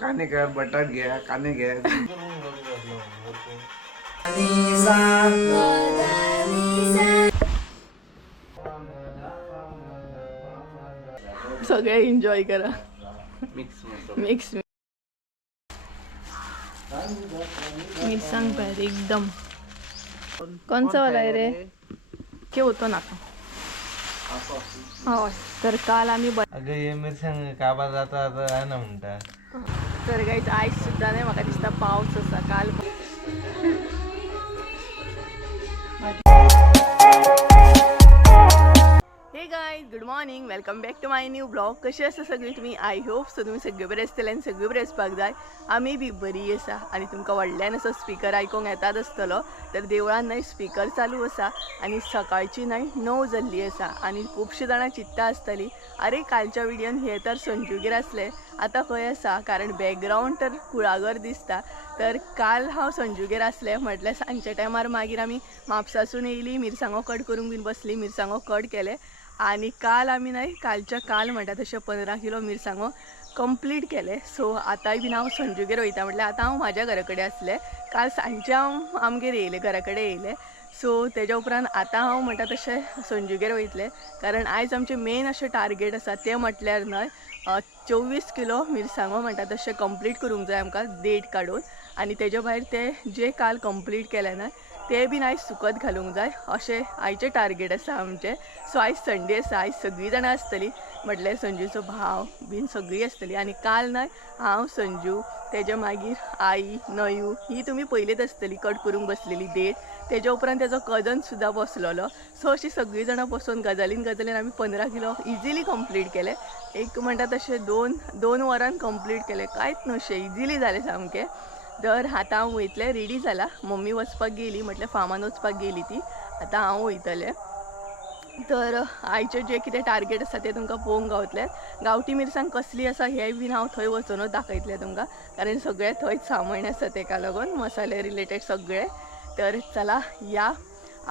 काने घ्या, बटाट घ्या, काने घ्या. सगळे एन्जॉय करा. मिक्स मिक्स मिरसांग पाहिजे एकदम. कोणचा वाला आहे रे? के होतो ना हो. तर काल आम्ही अगं हे मिरसांग काबा जाता आता आहे ना म्हणता. तर काहीच आईस सुद्धा नाही म्हाका दिसता पावस असा काल. Hey guys good morning, welcome back to my new blog. कशी आसा सगळी तुमी? आय होप सो तुमी सगळे बरे आसतले आनी सगळे बरे आसपाक जाय. आमी बी बरी आसा. आनी तुमकां व्हडल्यान असो स्पीकर आयकूंक येतात आसतलो. तर देवळान न्हय स्पीकर चालू आसा आनी सकाळची न्हय 9 जाल्ली आसा. आनी खुबशीं जाणां चिंत्ता आसतलीं अरे कालच्या विडियोन हे तर संजूगेर आसले, आतां खंय आसा? कारण बॅकग्रावंड तर कुळागर दिसता. तर काल हांव संजूगेर आसलें म्हटल्यार सांजच्या टायमार मागीर आमी म्हापसासून येयलीं, मिरसांगो कट करूंक बीन बसलीं, मिरसांगो कट केले. आणि काल आमी न्हय कालच्या काल म्हणटा तशें 15 किलो मिरसांगो कंप्लीट केले. सो आतांय बीन हांव संजूगेर वयता म्हटल्यार आतां हांव म्हाज्या घरा कडेन आसलें. काल सांजचे हांव आमगेर येयलें, घरा कडेन येयलें. सो तेज्या उपरांत आतां हांव म्हणटा तशें संजूगेर वयतलें. कारण आयज आमचें मेन अशें टार्गेट आसा तें म्हटल्यार न्हय 24 किलो मिरसांगो म्हणटा तशें कंप्लीट करूंक जाय आमकां देठ काडून. आनी तेज्या भायर ते जे काल कंप्लीट केले न्हय ते बीन आयज सुकत घालूंक जाय अशें आयचें टार्गेट आसा आमचें. सो आयज संडे आसा, आयज सगळीं जाणां आसतलीं म्हटल्यार संजूचो भाव बीन सगळीं आसतलीं. आनी काल न्हय हांव संजू तेजे मागीर आई नयू ही तुमी पयलीत आसतलीं कट करूंक बसलेली देठ. तेज्या उपरांत तेजो कजन सुद्दां बसलेलो. सो अशीं सगळीं जाणां बसून गजालीन आमी 15 किलो इजिली कंप्लीट केले. एक म्हणटा तशें दोन वरान कंप्लीट केले. कांयच न्हवशें इजिली जालें सामकें. तर आतां हांव वयतलें, रेडी जाला. मम्मी वचपाक गेली म्हटल्यार फार्मान वचपाक गेली ती. आतां हांव वयतलें. तर आयचें जें कितें टार्गेट आसा तें तुमकां पळोवंक गावतलें. गांवठी मिरसांग कसली आसा हेंय बीन हांव थंय वचूनच दाखयतलें तुमकां. कारण सगळें थंयच सामान आसा तेका लागून मसाले रिलेटेड सगळें. तर चला या.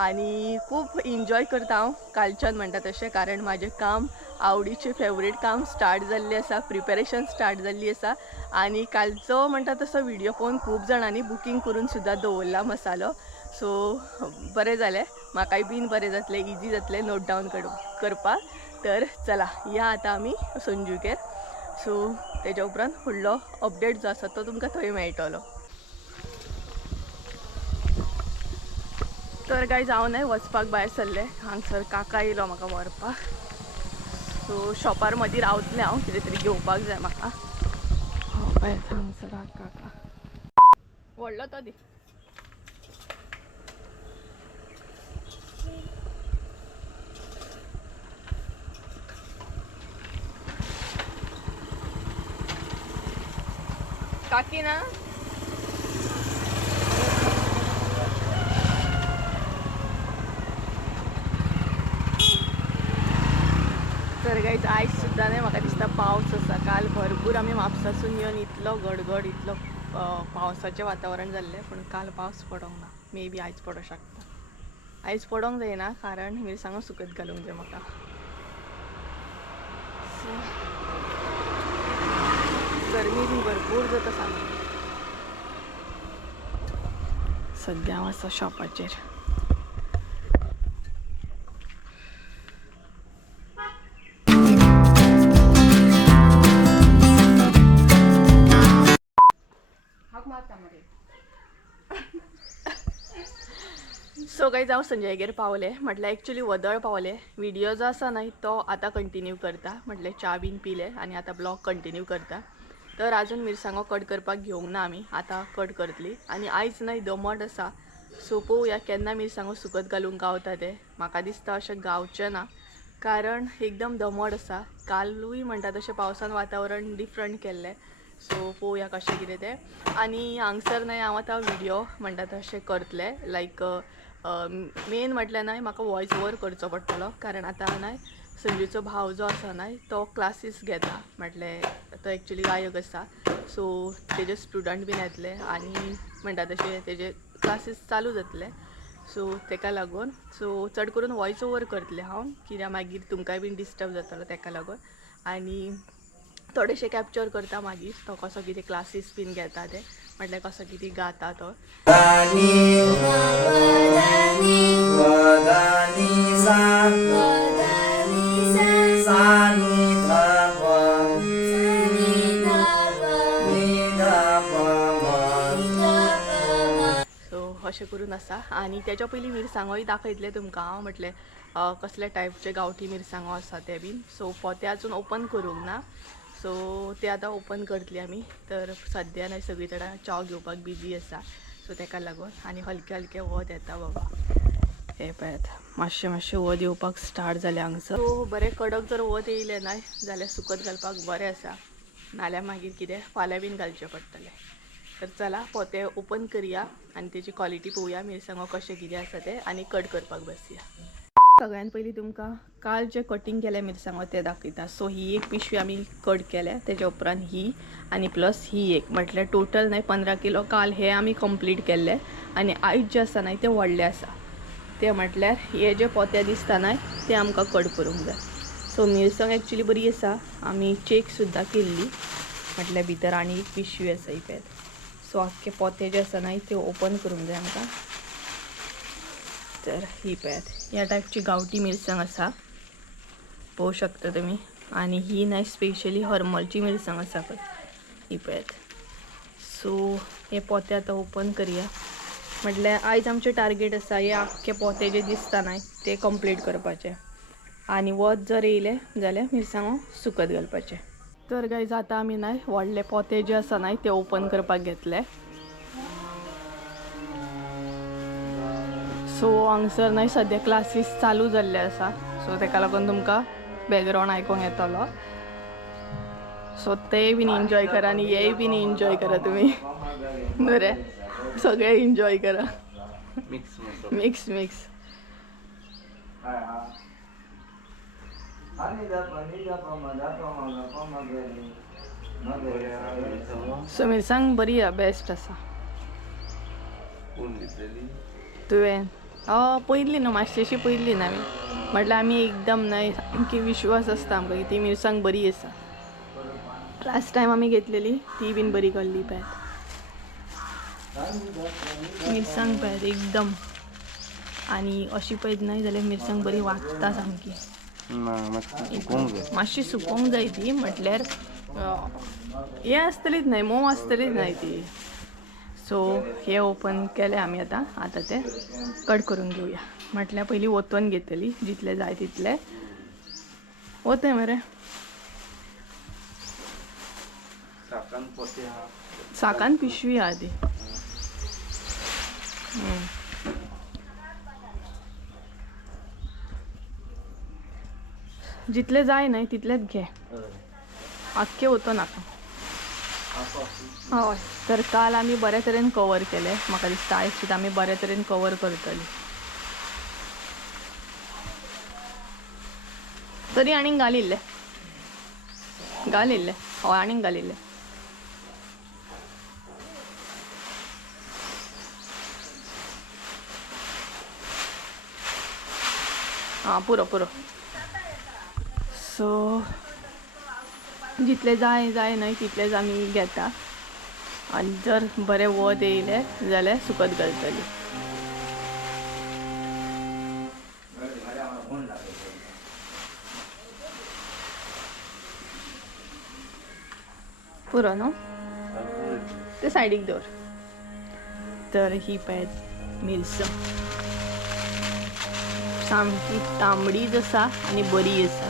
आनी खूब एन्जॉय करता हांव कालच्यान म्हणटा तशें. कारण म्हाजें काम आवडीचें फेवरेट काम स्टार्ट जाल्लें आसा, प्रिपेरेशन स्टार्ट जाल्ली आसा. आनी कालचो म्हणटा तसो व्हिडियो पळोवन खूब जाणांनी बुकींग करून सुद्दां दवरला मसालो. सो बरें जालें, म्हाकाय बीन बरें जातलें, इजी जातलें नोट डावन करपाक. तर चला या आतां आमी संजूगेर. सो तेज्या उपरांत फुडलो अपडेट जो आसा तो तुमकां थंय मेळटलो. तर गायज हांव न्हय वचपाक भायर सरलें. हांगसर काका येयलो म्हाका व्हरपाक. सो शॉपार मदीं रावतलें हांव, कितें तरी घेवपाक जाय म्हाका. पळय हांगसर काका व्हडलो तो दी. काकी ना तर गायज आयज सुद्दां न्हय म्हाका दिसता पावस आसा. काल भरपूर आमी म्हापसासून येवन इतलो गडगड इतलो पावसाचें वातावरण जाल्लें, पूण काल पावस पडोंक ना. मे बी आयज पडोंक शकता. आयज पडोंक जायना कारण मिरसांगो सुकत घालूंक जाय म्हाका. गरमी बी भरपूर जाता सामकी. सद्या हांव आसा शॉपाचेर. सो गायज हांव संजयगेर पावलें. म्हटल्यार एक्चुली वदळ पावलें. व्हिडियो जो आसा न्हय तो आतां कंटिन्यू करता. म्हटल्यार च्या बीन पिलें आनी आतां ब्लॉग कंटिन्यू करता. तर आजून मिरसांगो कट करपाक घेवंक ना आमी, आतां कट करतलीं. आनी आयज न्हय दमट आसा. सो पळोवया केन्ना मिरसांगो सुकत घालूंक गावता तें. म्हाका दिसता अशें गावचें ना कारण एकदम दमट आसा. कालूय म्हणटा तशें पावसान वातावरण डिफरंट केल्लें. सो पळोवया कशें कितें तें. आनी हांगसर न्हय हांव आतां व्हिडियो म्हणटा तशें करतलें. लायक मेन म्हटल्यार न्हय म्हाका वॉयस ओवर करचो पडटलो. कारण आतां न्हय संजूचो भाव जो आसा न्हय तो क्लासीस घेता. म्हटल्यार तो एक्चुली गायक आसा. सो तेजे स्टुडंट बीन येतले आनी म्हणटा तशें तेजे क्लासीस चालू जातले. सो तेका लागून चड करून वॉयस ओवर करतलें हांव, कित्याक मागीर तुमकांय बीन डिस्टर्ब जातलो तेका लागून. आनी थोडेशे कॅप्चर करता मागीर तो कसो कितें क्लासीस बीन घेता ते म्हटल्यार कसो कितें गाता तो. सो अशें करून आसा. आनी तेच्या पयलीं मिरसांगोय दाखयतले तुमकां हांव म्हटलें कसले टायपचे गांवठी मिरसांगो आसा ते बीन. सो पोते अजून ओपन करूंक ना, सो ते आतां ओपन करतली आमी. तर सद्या न्हय सगळीं जाणां च्या घेवपाक बिजी आसा, सो ताका लागून. आनी हलके हलके वत येता बाबा. हे पळयात मातशें मातशें वत येवपाक स्टार्ट जालें हांगसर. सो बरें कडक जर वत येयलें न्हय जाल्यार सुकत घालपाक बरें आसा, नाल्यार मागीर कितें फाल्यां बीन घालचें पडटलें. तर चला पोते ओपन करया आनी तेजी क्वॉलिटी पळोवया, मिरसांगो कशें कितें आसा ते, आनी कट करपाक बसया. सगळ्यान पयलीं तुमकां काल जे कटींग केले मिरसांगो ते दाखयता. सो ही एक पिशवी आमी कट केल्या, तेच्या उपरांत ही आनी प्लस ही एक, म्हटल्यार टोटल न्हय 15 किलो काल हे आमी कंप्लीट केल्ले. आनी आयज जे आसा न्हय ते व्हडले आसा, ते म्हटल्यार हे जे पोते दिसता न्हय ते आमकां कट करूंक जाय. सो मिरसांग एक्चुली बरी आसा, आमी चेक सुद्दां केल्ली, म्हटल्यार भितर आनी एक पिशवी आसा ही पळयात. सो आख्खे पोते जे आसा न्हय ते ओपन करूंक जाय आमकां. तर ही पळयात ह्या टायपची गांवठी मिरसांग आसा, पळोवं शकता तुमी. आनी ही न्हय स्पेशली हरमलची मिरसांग आसा पळय, ही पळयात. सो हे पोते आतां ओपन करया. म्हटल्यार आयज आमचें टार्गेट आसा हे आख्खे पोते जे दिसता न्हय ते कंप्लीट करपाचे. आनी वत जर येयलें जाल्यार मिरसांगो सुकत घालपाचे. तर गायज आतां आमी न्हय व्हडले पोते जे आसा न्हय ते ओपन करपाक घेतले. सो हांगसर न्हय सद्या क्लासीस चालू जाल्ले आसा, सो ताका लागून तुमकां बॅकग्रावंड आयकोंक येतलो. सो तेय बीन एन्जॉय करा आनी हेय बीन एन्जॉय करा तुमी. न्हू रे, सगळे एन्जॉय करा. Mix mix. सो मिरसांग बरी आसा, बेस्ट आसा. तुवें पयली न्हू मातशीशी पयली ना आमी, म्हटल्यार आमी एकदम न्हय सामकी विश्वास आसता आमकां की ती मिरसांग बरी आसा. लास्ट टायम आमी घेतलेली ती बीन बरी कहली. पळयात मिरसांग पळयात एकदम. आनी अशी पळयत न्हय जाल्यार मिरसांग बरी वाडटा सामकी. मातशी सुकोवंक जाय ती, म्हटल्यार हे आसतलीच न्हय, मोव आसतलीच न्हय ती. सो हे ओपन केले आमी आतां ते कट करून घेवया. म्हटल्यार पयलीं ओतून घेतली जितले जाय तितले. ओते मरे साकान पिशवी आहा ती. जितले जाय न्हय तितलेच घे, आख्खे ओतो नाका. हय, तर काल आमी बऱ्या तरेन कवर केले. म्हाका दिसता आयज सुद्दां आमी बऱ्या तरेन कवर करतली. तरी आनीक घालिल्ले हय आनीक घालिल्ले. हां पुरो. सो जितले जाय न्हय तितलेच आमी घेता. आनी जर बरें वत येयलें जाल्यार सुकत घालतली. पुरो न्हू ते सायडीक दवर. तर ही पळयात मिरसांग सामकी तांबडीच आसा आनी बरी आसा.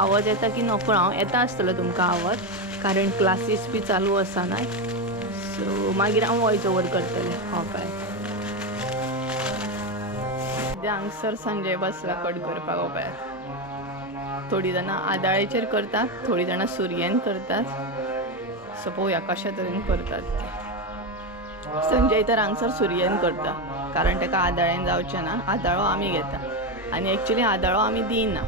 आवाज येता की नकळो हांव येता आसतलो तुमकां आवाज, कारण क्लासीस बी चालू आसा न्हय. सो मागीर हांव वॉयस ओवर करतलें. हांव पळय सद्या हांगसर संजय बसला कट करपाक. हो पळयात थोडीं जाणां आदाळेचेर करतात, थोडीं जाणां सुरयेन करतात. सो पळोवया कशा तरेन करतात ते. संजय तर हांगसर सुरयेन करता, कारण ताका आदाळेन जावचें ना. आदाळो आमी घेता आनी एक्चुली आदाळो आमी दिना.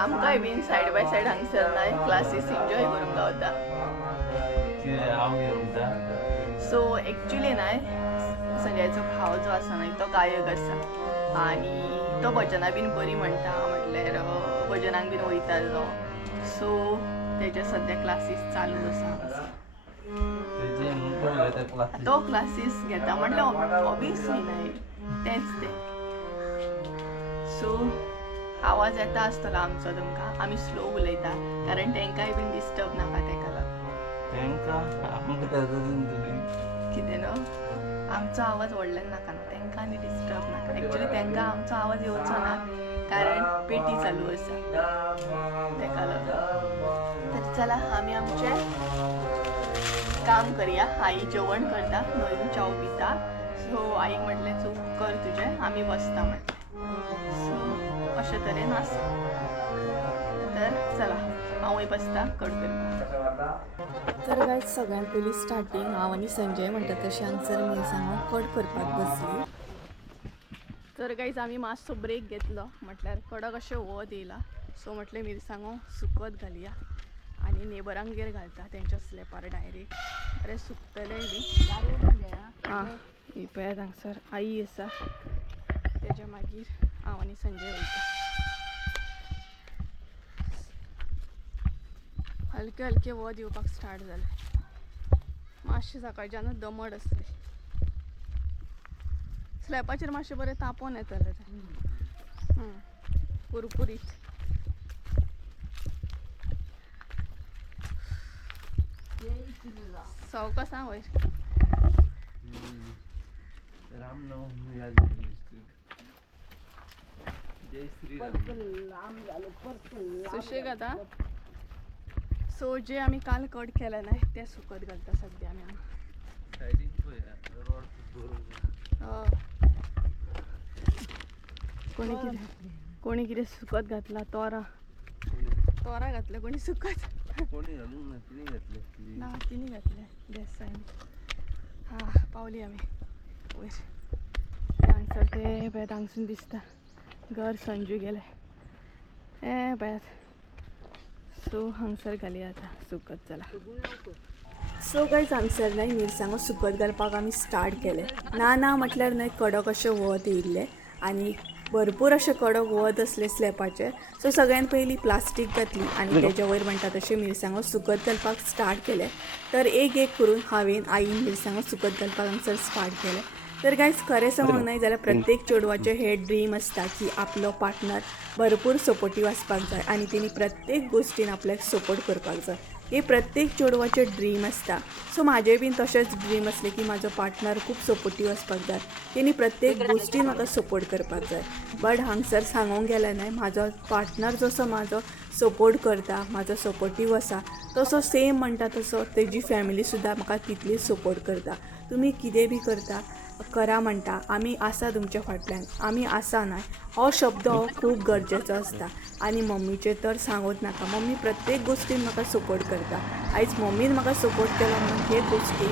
आमकांय बीन सायड बाय सायड हांगसर न्हय क्लासीस एन्जॉय करूंक गावता. सो एक्चुली न्हय सगळ्याचो भाव जो आसा न्हय तो गायक आसा आनी तो भजनां बीन बरी म्हणटा म्हटल्यार भजनांक बीन वयता तो सो तेजे सद्या क्लासीस चालू आसा तो क्लासीस घेता म्हटल्यार ऑबियसली न्हय तेंच ते सो आवाज येता आसतलो आमचो तुमकां आमी स्लो उलयता कारण तेंकाय बीन डिस्टर्ब नाका तेका लागून कितें न्हू आमचो आवाज व्हडल्यान नाका न्हू तेंकां आनी डिस्टर्ब नाका एक्चुली तेंकां आमचो आवाज येवचो ना कारण पेटी चालू आसा तेका लागून तर चला आमी आमचें काम करया आई जेवण करता न्हंयून चाव पिता सो आईक म्हटलें चूक कर तुजें आमी बसता म्हटलें सो अशे तरेन आसा तर चला हांवूय बसता कट करपाक तर गायज सगळ्यात पयलीं स्टार्टींग हांव आनी संजय म्हणटा तशें हांगसर मिरसांगो कट करपाक बसली तर गायज आमी मातसो ब्रेक घेतलो म्हटल्यार कडक अशें वत येयला सो म्हटलें मिरसांगो सुकत घालया आनी नेबरांगेर घालता तेंच्या स्लॅपार डायरेक्ट बरें सुकतलें बी आं ही पळयात हांगसर आई आसा तेज्या मागीर हांव आनी संजय वयता हलके हलके वत येवपाक स्टार्ट जालें मातशें सकाळच्यानूच दमट आसली स्लॅपाचेर मातशें बरें तापोवन येतलें तें कुरकुरीत सवका सांग वयर सुशेग आतां सो जे आमी काल कट केले ना ते सुकत घालता सद्या आमी कोणी कितें सुकत घातला तोरा घातले कोणी सुकत ना तिनी घातले देसाईन हां पावली आमी वयर हांगसर ते पळयात हांगसून दिसता घर संजू गेले हे पळयात सो हांगसर घालया आतां सुकत चला सो गायज हांगसर न्हय मिरसांगो सुकत घालपाक आमी स्टार्ट केले ना म्हटल्यार न्हय कडक अशें वत येयल्लें आनी भरपूर अशें कडक वत असलें स्लॅपाचेर सो सगळ्यान पयलीं प्लास्टीक घातली आनी तेच्या वयर म्हणटा तशें मिरसांगो सुकत घालपाक स्टार्ट केले तर एक करून हांवें आईन मिरसांगो सुकत घालपाक हांगसर स्टार्ट केलें तर गायज खरें सांगूंक न्हय जाल्यार प्रत्येक चेडवाचें हें ड्रीम आसता की आपलो पार्टनर भरपूर सपोर्टीव आसपाक जाय आनी तेणी प्रत्येक गोश्टीन आपल्याक सपोर्ट करपाक जाय हे प्रत्येक चेडवाचें ड्रीम आसता सो म्हाजें बीन तशेंच ड्रीम आसलें की म्हाजो पार्टनर खूब सपोर्टीव आसपाक जाय तेणी प्रत्येक गोश्टीन म्हाका सपोर्ट करपाक जाय बट हांगसर सांगूंक गेलें न्हय म्हाजो पार्टनर जसो म्हाजो सपोर्ट करता म्हाजो सपोर्टीव आसा तसो सेम म्हणटा तसो तेजी फॅमिली सुद्दां म्हाका तितलीच सपोर्ट करता तुमी कितें बी करता करा म्हणटा आमी आसा तुमच्या फाटल्यान आमी आसा न्हय हो शब्द हो खूब गरजेचो आसता आनी मम्मीचें तर सांगूच नाका मम्मी प्रत्येक गोश्टीन म्हाका सपोर्ट करता आयज मम्मीन म्हाका सपोर्ट केलो म्हणून हे गोश्टी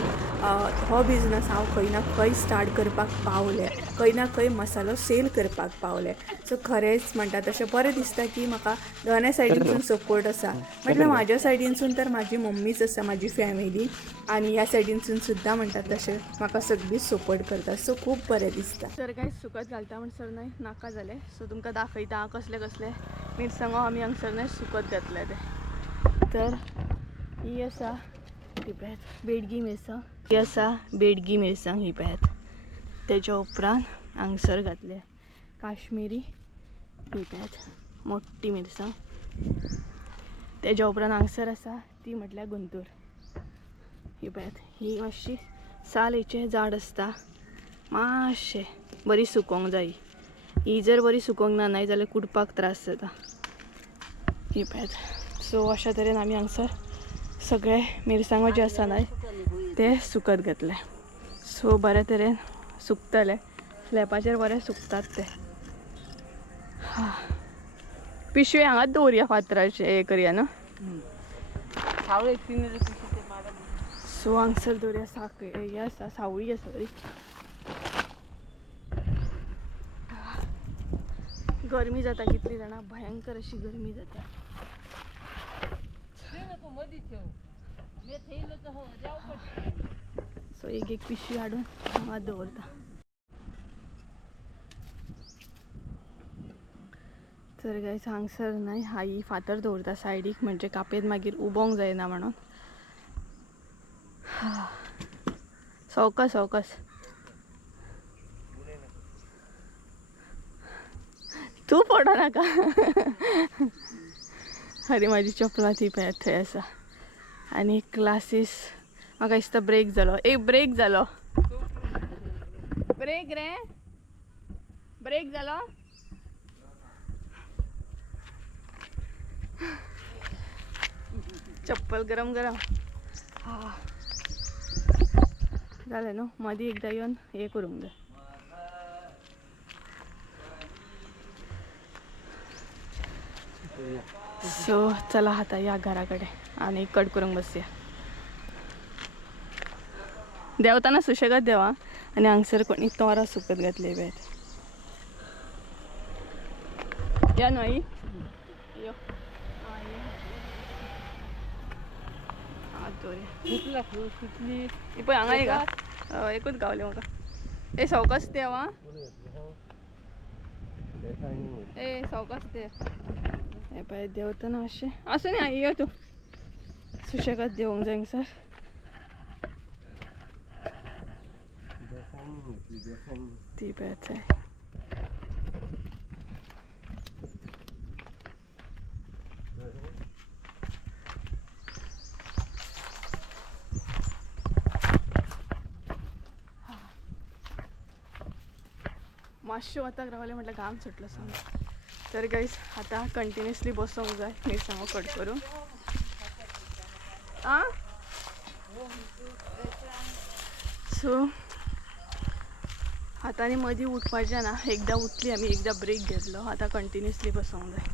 हो बिझनस हांव खंय ना खंय स्टार्ट करपाक पावलें खंय ना खंय मसालो सेल करपाक पावलें सो खरेंच म्हणटा तशें बरें दिसता की म्हाका दोनूय सायडीनसून सपोर्ट आसा म्हटल्यार म्हाज्या सायडीनसून तर म्हाजी मम्मीच आसा म्हाजी फॅमिली आनी ह्या सायडीनसून सुद्दां म्हणटा तशें म्हाका सगळीं सपोर्ट करता सो खूब बरें दिसता तर काय सुकत घालता म्हणसर न्हय नाका जालें सो तुमकां दाखयता कसले कसले मिरसांगो आमी हांगसर न्हय सुकत घातले ते तर ही आसा ही पळयात बेडगी मिरसांग ही आसा बेडगी मिरसांग ही पळयात तेच्या उपरांत हांगसर घातले काश्मिरी ही पळयात मोठी मिरसांग तेच्या उपरांत हांगसर आसा ती म्हटल्यार गुंतूर ही पळयात ही मातशी सालेचें झाड आसता मातशें बरी सुकोवंक जाय ही जर बरी सुकोवंक ना न्हय जाल्यार कुटपाक त्रास जाता ही पळयात सो अशा तरेन आमी हांगसर सगळे मिरसांगो जे आसा न्हय ते सुकत घातले सो बरे तरेन सुकतले स्लॅपाचेर बरें सुकतात ते पिशवे हांगाच दवरया फातराचे हे करया न्हू सो हांगसर दवरया हे आसा सावळी आसा बरी गरमी जाता कितली जाणां भयंकर अशी गरमी जाता सो एक एक पिशवी हाडून हांगा दवरता. तर गायज हांगसर न्हय आई फातर दवरता सायडीक म्हणजे कापेत मागीर उबोंक जायना म्हणून. सवकास सवकास तू पडो नाका. अरे माझी चपला ती पळयात थंय आसा. आनी क्लासीस म्हाका दिसता ब्रेक जालो. ब्रेक जालो. ब्रेक रे ब्रेक जालो. चप्पल गरम गरम. जालें न्हू मदीं एकदां येवन हें करूंक जाय. सो चला आता या घराकडे आणि कट करूंक बसया. देवताना सुशेगाद देवा. आणि हांगसर कोणी तोरां सुकत घातले बेत. या न्हू आई यो. पळय हांगा एक एकूच गावले म्हाका. सवकास देवा. सवकास दे. हे पळय देवताना अशें आसूं न्ही आई यो तूं. सुशेगाद देवूंक जाय हांगसर. ती पळयत जाय. मातशें वताक रावलें म्हटल्यार घाम सुटलो सांग. तर गायज आता कंटिन्युअसली बसोंक जाय मिरसांगो कट करून. सो आतां मदीं उठपाचें ना. एकदां उठली आमी एकदां ब्रेक घेतलो. आतां कंटिन्युअसली बसोंक जाय.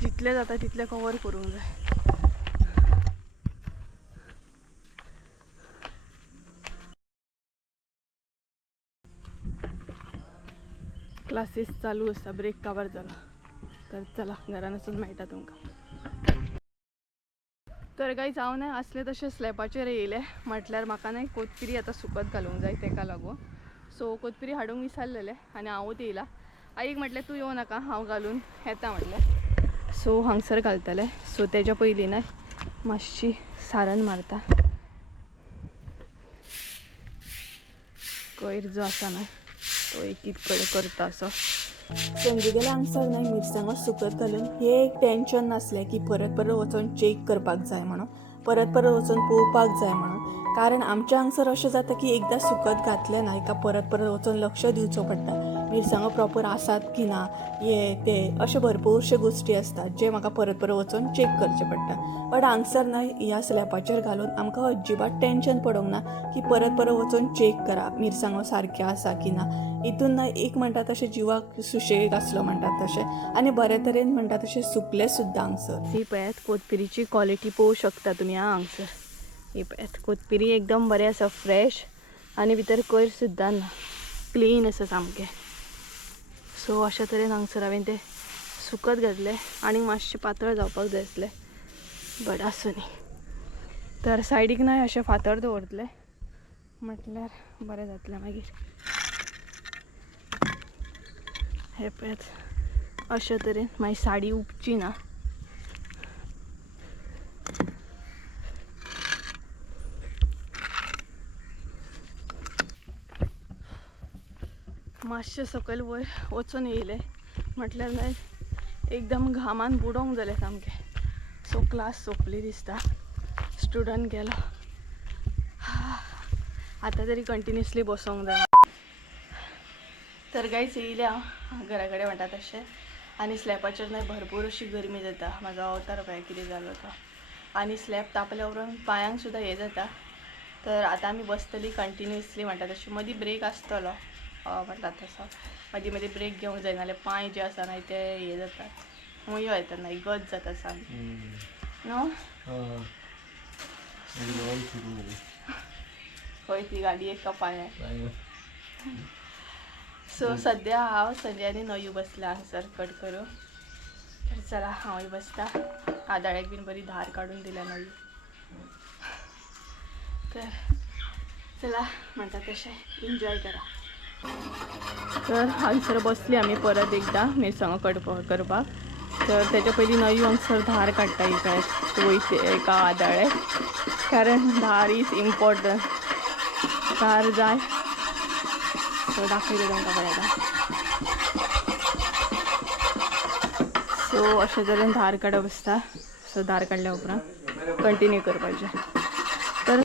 जितलें जाता तितलें कवर करूंक जाय. क्लासीस चालू आसा. ब्रेक काबार जाला. तर चला घरान वचून मेळटा तुमकां. तर गायज हांव न्हय आसले तशें स्लॅबाचेर येयलें म्हटल्यार म्हाका न्हय कोथबिरी आतां सुकत घालूंक जाय तेका लागून. सो कोथबिरी हाडूंक विसरलेलें आनी हांवूच येयला. आईक म्हटलें तूं येवं नाका हांव घालून येता म्हटलें. सो हांगसर घालतलें. सो तेज्या पयलीं न्हय मातशी सारण मारता. कोयर जो आसा न्हय तो एक एक कडे करता असो. संजूगेल्या हांगसर न्हय मिरसांगो सुकत घालून हे एक टेन्शन नासलें की परत परत वचून चॅक करपाक जाय म्हणून. परत परत वचून पळोवपाक जाय म्हणून. कारण आमच्या हांगसर अशें जाता की एकदां सुकत घातलें ना एका परत परत वचून लक्ष दिवचो पडटा. मिरसांगो प्रॉपर आसात की ना हे ते अशे भरपूरशे गोश्टी असतात जे म्हाका परत परत वचून चॅक करचे पडटा. बट हांगसर न्हय ह्या स्लॅबाचेर घालून आमकां अजिबात टेन्शन पडोंक ना की परत परत वचून चॅक करा मिरसांगो सारक्यो आसा की ना. हितून न्हय एक म्हणटा तशें जिवाक सुशेग आसलो म्हणटात तशें आनी बरे तरेन म्हणटा तशें सुकले सुद्दां हांगसर. ही पळयात कोथबिरीची क्वॉलिटी पळोवंक शकता तुमी हांगसर. ही पळयात कोथबिरी एकदम बरें आसा फ्रेश आनी भितर कोयर सुद्दां ना. क्लीन आसा सामकें. सो अशा तरेन हांगसर हांवें तें सुकत घातलें. आनी मातशें पातळ जावपाक जाय आसलें बट आसूं न्ही. तर सायडीक न्हय अशें फातर दवरतलें म्हटल्यार बरें जातलें मागीर. हे पळयात अशा तरेन मागीर साडी उपची ना. मातशें सकयल वयर वचून येयलें म्हटल्यार न्हय एकदम घामान बुडोंक जालें सामकें. सो क्लास सोंपली दिसता. स्टुडंट गेलो. आतां तरी कंटिन्युअसली बसोंक जाय. तर गायज येयलें हांव घरा कडेन म्हणटा तशें. आनी स्लॅबाचेर न्हय भरपूर अशी गरमी जाता. म्हाजो अवतार पळय कितें जालो तो. आनी स्लॅब तापल्या उपरांत पांयांक सुद्दां हें जाता. तर आतां आमी बसतली कंटिन्युअसली म्हणटा तशें. मदीं ब्रेक आसतलो म्हणटा तसो. मदीं मदीं ब्रेक घेवंक जाय नाल्यार पांय जे आसा न्हय ते हें जातात. मुयो येता न्हय गच जाता सामकी न्हू. खंय ती गाडी एका पांयाक. सो सद्या हांव संजय आनी नयू बसला हांगसर कट करूं. तर चला हांवूय बसता. आदाळ्याक बीन बरी धार काडून दिल्या नयू. तर चला म्हणतात तशें एन्जॉय करा. तर हांगसर बसली आमी परत एकदा मिरसांगो करपाक. तर त्याच्या पयलीं नवी हांगसर धार काडटा इकडे वयते एका आदाळे, कारण धार इज इम्पॉर्टंट. धार जाय सो दाखयता तुमकां पळयता. सो अशें तरेन धार काडप आसता. सो धार काडल्या उपरांत कंटिन्यू करपाचें. तर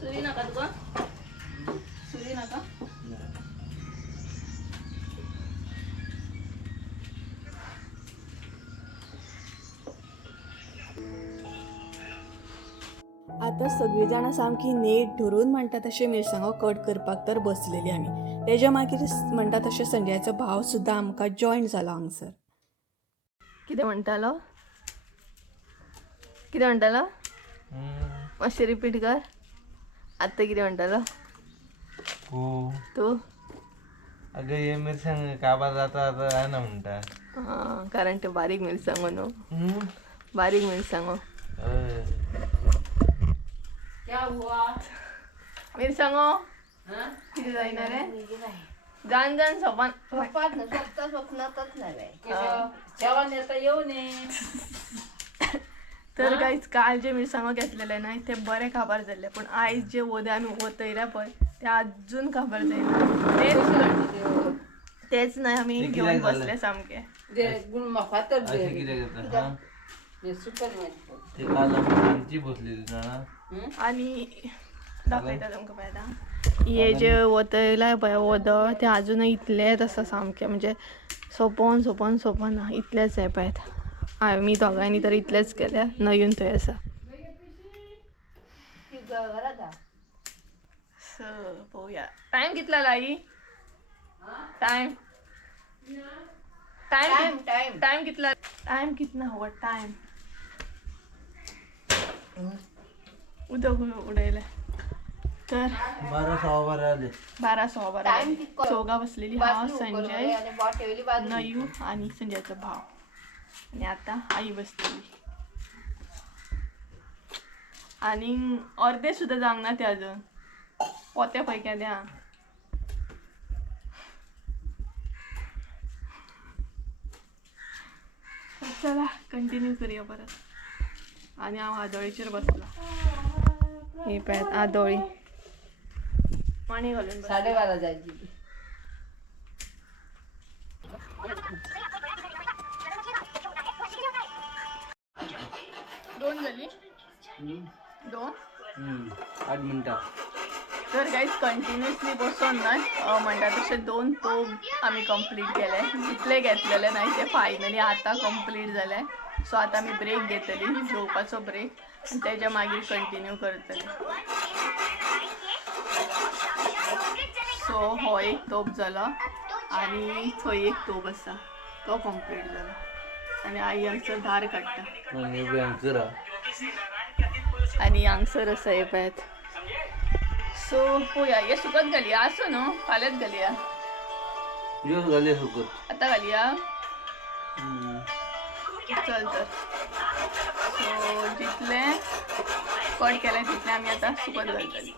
सुरी नाका तुका, सुरी नाका. आता सगळी जाणां सामकी नेट धरून म्हणटा तशें मिरसांगो कट करपाक तर बसलेली आमी. तेज्या मागीर म्हणटा तशें संजयाचो भाव सुद्दां आमकां जॉयन जालो हांगसर. कितें म्हणटालो कितें म्हणटालो मातशें रिपीट कर. आतां कितें म्हणटालो तूं? अगं हे मिरसांग काबार जाता आहे ना म्हणटा. हां, कारण ते बारीक मिरसांगो न्हू, बारीक मिरसांगो. मिरसांगो किती जायना रे? जाण जाण सोपान तर कांयच काल जे मिरसांगो घेतलेले ना ते बरे काबार जाल्ले, पण आयज जे वोदे आमी वतयल्या पळय ते अजून काबार जायना. तेच नाही आमी घेवन बसले सामके. आणि दाखयता तुमकां पळयता हे जे वतयलाय पळय वद ते अजून इतलेच आसा सामके, म्हणजे सोपोन सोपोन सोपना इतलेच आहे पळयत. आमी दोगांयनी तर इतलेच केल्या, नयून थंय आसा. पळोवया टायम कितला लाई. टायम टायम टायम टायम कितला, टायम कितना हो टायम. उदक उडयले तर 12:15 चौघा बसलेली. हांव, संजय, नयू आणि संजयचा भाव. आणि आता आई बसलेली. आणि अर्धे सुद्धा जावंक ना ते अजून पोते पळय केद्या. चला कंटिन्यू करूया परत. आणि हांव आदोळीचेर बसला. ही पळय आदोळी पाणी घालून 12:30 जायची. दोन झाली, 2 8 मिनटां. तर काहीच कंटिन्युअसली बसून नाही म्हणटा तसे 2 तोप आम्ही कंप्लीट केले. जितले घेतलेले नाही ते फायनली आता कंप्लीट झाले. सो आता मी ब्रेक घेतली, जेवपाचो ब्रेक, आणि त्याच्या मागीर कंटिन्यू करतली. सो हो एक तोप झाला आणि थंय एक तोप आसा तो कंप्लीट झाला. आणि आई हांगसर धार काडटा आणि हांगसर आसा हे पळयात. सो पळोवया हे सुकत घालया. आसूं न्हू, फाल्यांच घालया. आतां घालया. चल तर सो जितले कट केले तितले आमी आतां सुकत घालतली.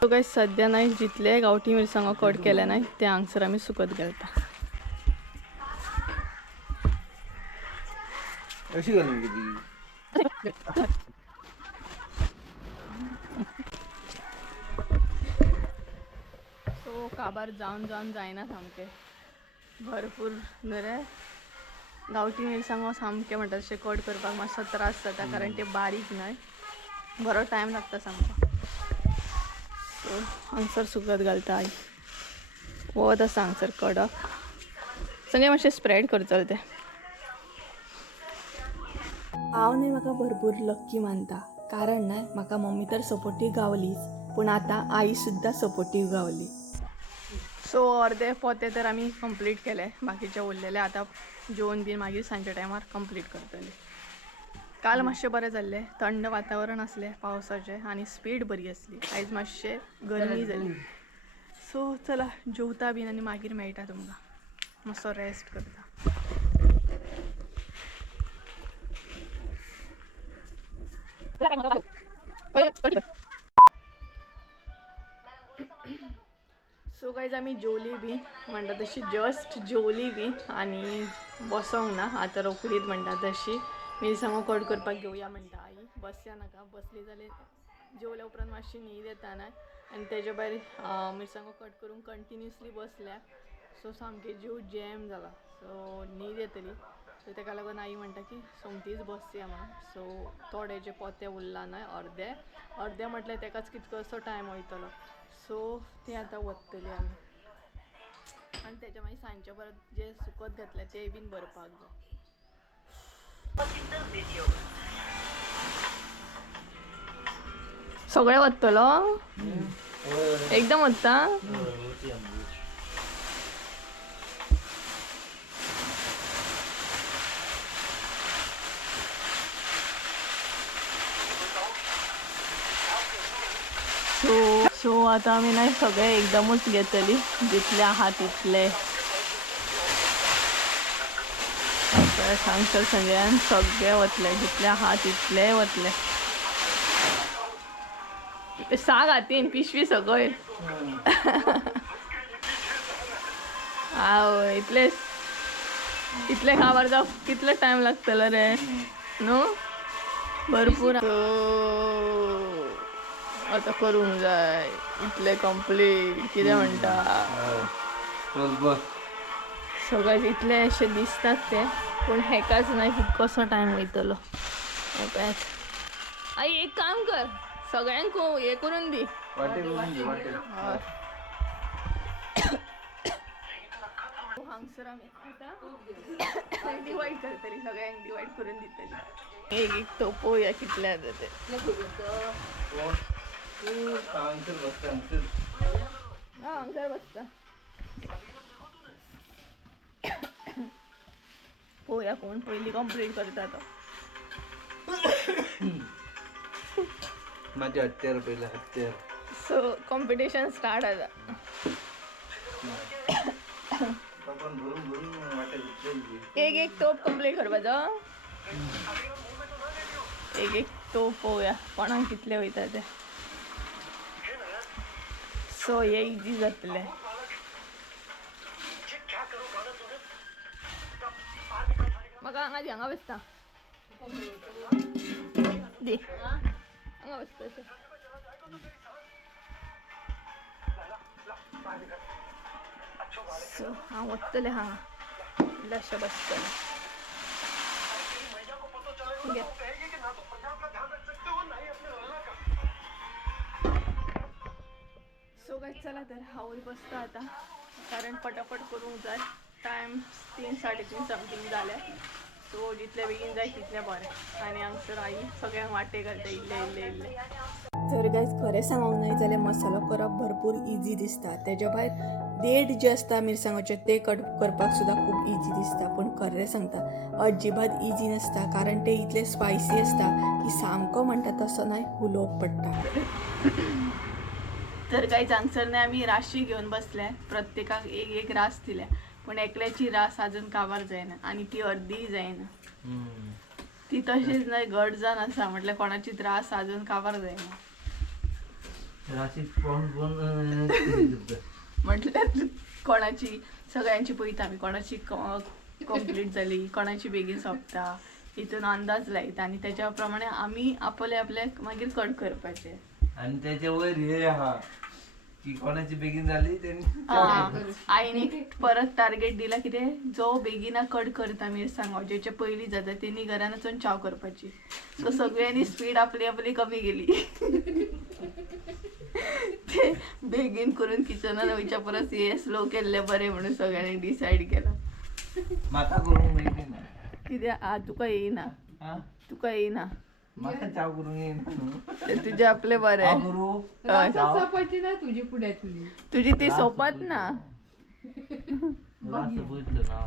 सो गायस सद्या नाही जितले गावठी मिरसांगो कट केले नाही ते हांगसर आमी सुकत घालता. अशी घालून किती सो काबार जावन जावन जायना सामके. भरपूर न्हू गावठी मिरसांगो सामके म्हणटा तशें कट करपाक मातसो त्रास जाता, कारण ते बारीक न्हय, बरो टायम लागता सामको. सो हांगसर सुकत घालता आई. वत आसा हांगसर कडक. संजय मातशें स्प्रेड कर चल तें. हांव न्ही म्हाका भरपूर लक्की मानता, कारण न्हय म्हाका मम्मी तर सपोर्टीव गावलीच, पूण आतां आई सुद्दां सपोर्टीव गावली. सो अर्दे पोते तर आमी कंप्लीट केले, बाकीचे उरलेले आतां जेवण बीन मागीर सांजच्या टायमार कंप्लीट करतले. काल मातशें बरें जाल्लें, थंड वातावरण आसलें पावसाचें आणि स्पीड बरी आसली. आयज मातशें गरमी जाली. सो चला जेवता बीन आनी मागीर मेळटा तुमकां. मस्त रेस्ट करता. सो गाईज आम्ही जेवली बी म्हणटा तशी जस्ट जेवली बी आणि बसोंक ना आता रोकडीत म्हणटा तशी मिरसांगो कट करपाक घेवया म्हणटा आई. बसया नाका, बसली जाल्यार जेवल्या उपरांत मातशी न्हीद येता ना आनी तेज्या भायर मिरसांगो कट करून कंटिन्युअसली बसल्या सो सामके जीव जॅम जाला सो न्हीद येतली. सो ताका लागून आई म्हणटा की सोमतीच बसया म्हणून. सो थोडे जे पोते उरला न्हय अर्दे म्हटल्यार ताकाच कितकोसो टायम वयतलो सो ते आतां वतले आमी आनी तेच्या मागीर सांजचे परत जे सुकत घातले ते बीन भरपाक जाय. सगळे वतलो एकदम वत्ता. सो आता आम्ही नाही सगळे एकदमच घेतली जितले आहा तितले. सांगसर सगळ्यान सगळे वतले जितले आहा तितले वतले. साग हातीन पिशवी सगळे हाव इतले खावर जाव कितलो टाइम लागतलो रे न्हू भरपूर. आता करूंक जाय इतले कंप्लीट कितें म्हणटा. सगळे इतले अशे दिसतात ते पूण हेकाच नाही कितकोसो टायम वयतलो. आई एक काम कर सगळ्यांक हे करून दी हांगसर आमी आतां डिवायड करतली सगळ्यांक डिवायड करून दितली. एक तो पळोवया कितले आसा ते. हांगसर बसता पळोवया कोण पयलीं कंप्लीट करता तो. माझे हत्यार पहिले हत्यार. सो कॉम्पिटिशन स्टार्ट आता. एक तोप कंप्लीट करपाचो. एक तोप पळोवया कोणाक कितले वयता ते. सो हे इजी जातले. म्हाका हांगा बसता दी हांगा बसता. सो हांव वतले हांगा इल्लेशें बसतलें. सो काय चला तर हांव बसता आता कारण पटापट करूंक जाय. टायम 3-3:30 समथींग जाले सो जितले बेगीन जाय तितले बरें. आनी हांगसर आई सगळ्यांक वाटे घालता इल्ले. तर गायज खरें सांगूंक नाही जाल्यार मसालो करप भरपूर इजी दिसता. तेज्या भायर देठ जे आसता मिरसांगोचे ते कट करपाक सुद्दां खूब इजी दिसता पूण खरें सांगता अजिबात इजी नासता कारण ते इतले स्पायसी आसता की सामको म्हणटा तसो नाही उलोवप पडटा. तर गायज हांगसर आमी राशी घेवन बसले प्रत्येकाक एक रास दिल्या पूण एकल्याची रास अजून काबार जायना आनी ती अर्दी जायना. ती तशीच नाही घट जावन आसा म्हटल्यार कोणाची रास अजून काबार जायना. म्हटल्यार कोणाची सगळ्यांची पळयता आमी कोणाची कंप्लीट जाली कोणाची बेगीन सोंपता हितून अंदाज लायता आनी तेच्या प्रमाणे आमी आपले मागीर कट करपाचे. आणि त्याच्या वयर हे आहा की कोणाची बेगीन झाली त्यांनी आईने परत टार्गेट दिला की ते जो बेगिना कट करता मिरसांगो जेचे पयली जाता तेनी घरान वचून चाव करपाची. सो सगळ्यांनी स्पीड आपली कमी केली. ते बेगीन करून किचनान वयच्या परस हे स्लो केल्ले बरे म्हणून सगळ्यांनी डिसायड केला. म्हाका करूंक मेळची ना कित्याक तुका येयना तुका येयना म्हाका चाव करूंक येयना. ते तुझे आपले बरे तुझी ती सोपत ना.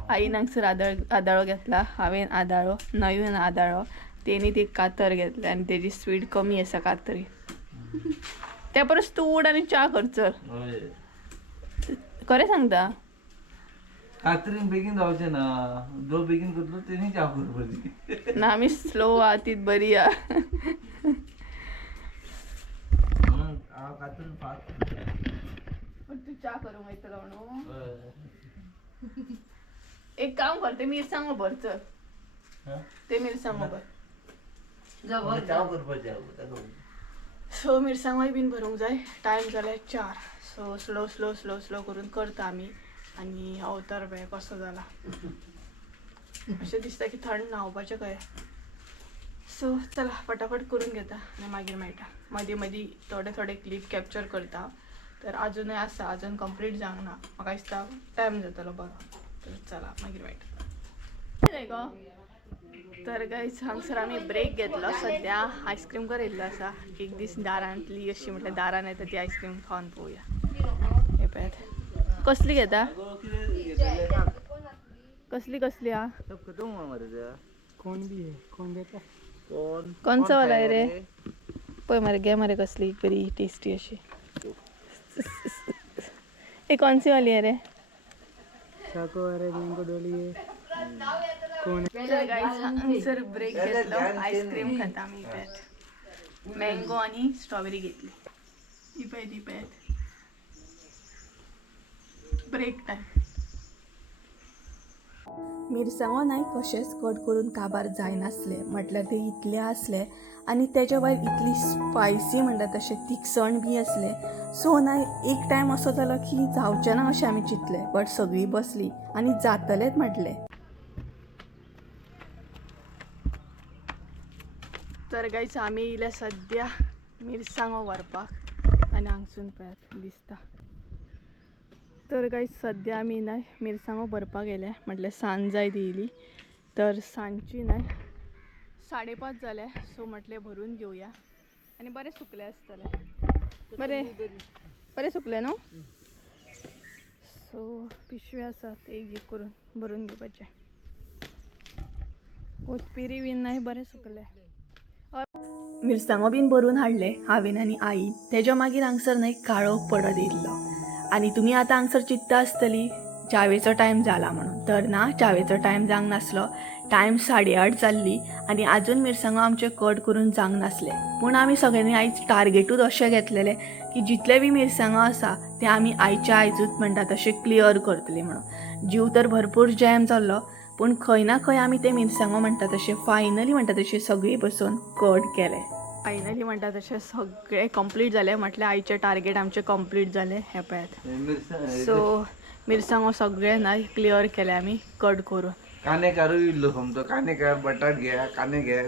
आईन हांगसर आदाळो घेतला हांवें आदाळो नवीन आदाळो तेणी ती कातर घेतली आनी तेजी स्पीड कमी आसा कातरी. त्या परस तूं उड आनी च्या कर चल खरें सांगता कात्रीन बेगीन जावचे ना जो बेगीन करतलो तेनी च्या करपाची ना आम्ही स्लो आतीत बरी आ कात्रीन फास्ट तू चा करू माहितलो म्हणून एक काम कर ते मिरसांग भर चल ते मिरसांग भर च्या करपाची सो मिरसांगोय बीन भरूंक जाय टायम जाल्यार 4 so slow slow slow slow करून करता आमी आणि अवतार बॅग कसो जाला अशें दिसता की थंड न्हावपाचें कळ्ळें सो चला फटाफट करून घेता आनी मागीर मेळटा मदीं मदीं थोडे थोडे क्लिप कॅप्चर करता तर अजूनय आसा अजून कंप्लीट जावंक ना म्हाका दिसता टायम जातलो बरो तर चला मागीर मेळटा तर गायज हांगसर आमी ब्रेक घेतलो सद्या आयस्क्रीम करिल्लो आसा एक दीस दारांतली अशी म्हटल्यार दारान येता ती आयस्क्रीम खावन पळोवया हे पळयात कसली घेता कसली कसली हा कोणचा वाला आहे रे पळय मरे घे मरे कसली बरी टेस्टी अशी हे कौन सी वाली है रे सर ब्रेक घेतलो आईस्क्रीम खाता आम्ही पळयात मँगो आणि स्ट्रॉबेरी घेतली ती पळयात ब्रेक टाइम मिरसांगो नाही कशेंच कट करून काबार जायनासले म्हटल्यार ते इतले आसले आणि त्याच्या भायर इतली स्पायसी म्हणटा तशें तिखसण बी असले सो ना एक टायम असो जालो की जावचें ना अशें आमी चिंतलें बट सगळीं बसली आनी जातलेंच म्हटलें तर गायज आमी येयले सद्या मिरसांगो व्हरपाक आनी हांगसून पळयात दिसता तर गायज सद्या आमी ना मिरसांगो भरपाक गेले म्हटल्यार सांज जाय येयली तर सांजची ना 5:30 जाले सो म्हटलें भरून घेवया आनी बरें सुकले आसतले बरें सुकले न्हू सो पिशव्यो आसात एक करून भरून घेवपाचें कोथमिरी बीन नाही बरें सुकले मिरसांगो बीन भरून हाडले हांवें आनी आई तेज्या मागीर हांगसर न्हय काळो पडत येयल्लो आनी तुमी आतां हांगसर चिंतता आसतली च्यावेचो टायम जाला म्हणून तर ना च्यावेचो टायम जावंक नासलो टायम 8:30 जाल्ली आनी आजून मिरसांगो आमचे कट करून जावंक नासले पूण आमी सगळ्यांनी आयज टार्गेटूच अशें घेतलेले की जितले बी मिरसांगो आसा ते आमी आयच्या आयजूच म्हणटा तशें क्लियर करतली म्हणून जीव तर भरपूर जॅम जाल्लो पूण खंय ना खंय आमी ते मिरसांगो म्हणटा तशें फायनली म्हणटा तशें सगळी बसून कट केले फायनली म्हणटा तशें सगळें कंप्लीट जालें म्हटल्यार आयचे टार्गेट आमचे कंप्लीट जाले हे पळयात सो मिरसांगो सगळे ना क्लियर केले आमी कट करून कानेकारू इल्लो समजो कानेकार बटाट घ्या काने घ्या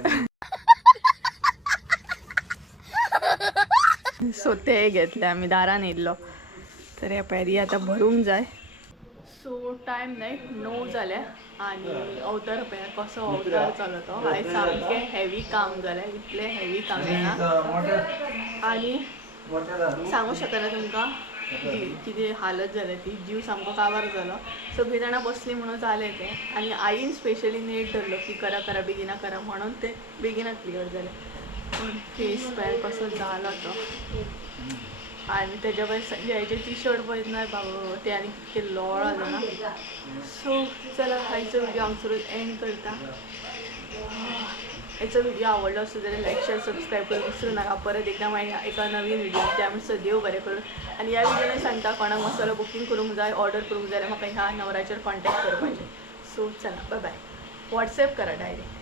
सो ते घेतले आमी दारान येयल्लो तर हे पळय आतां भरूंक जाय सो टायम नाही 9 जाले आनी अवतार पळय कसो अवतार चलो तो आयज सामकें हेवी काम जालें इतलें हेवी काम जालां आनी सांगू शकना तुमकां कितें हालत जाली ती जीव सामको काबार जालो सगळीं जाणां बसली म्हणून जालें तें आनी आईन स्पेशली नेट धरलो की करा करा बेगिना करा म्हणून ते बेगिना क्लियर जालें पूण फेस पळय कसो जालो तो आनी तेज्या भायर संजयाचे टी शर्ट पळय ना बाबा ते आनी कितके लोळ जालो ना सो चला आयचो व्हिडिओ हांगसरूच एंड करता हेचो व्हिडिओ आवडलो असो जाल्यार लायक शेअर सबस्क्राईब करून विसरू नाका परत एकदा मागीर एका नवीन व्हिडिओ ते आमी देव बरें करून आनी ह्या व्हिडिओन सांगता कोणाक मसालो बुकींग करूंक जाय ऑर्डर करूंक जाय जाल्यार म्हाका ह्या नंबराचेर कॉन्टॅक्ट करपाचें सो चला बाय बाय व्हॉट्सएप करा डायरेक्ट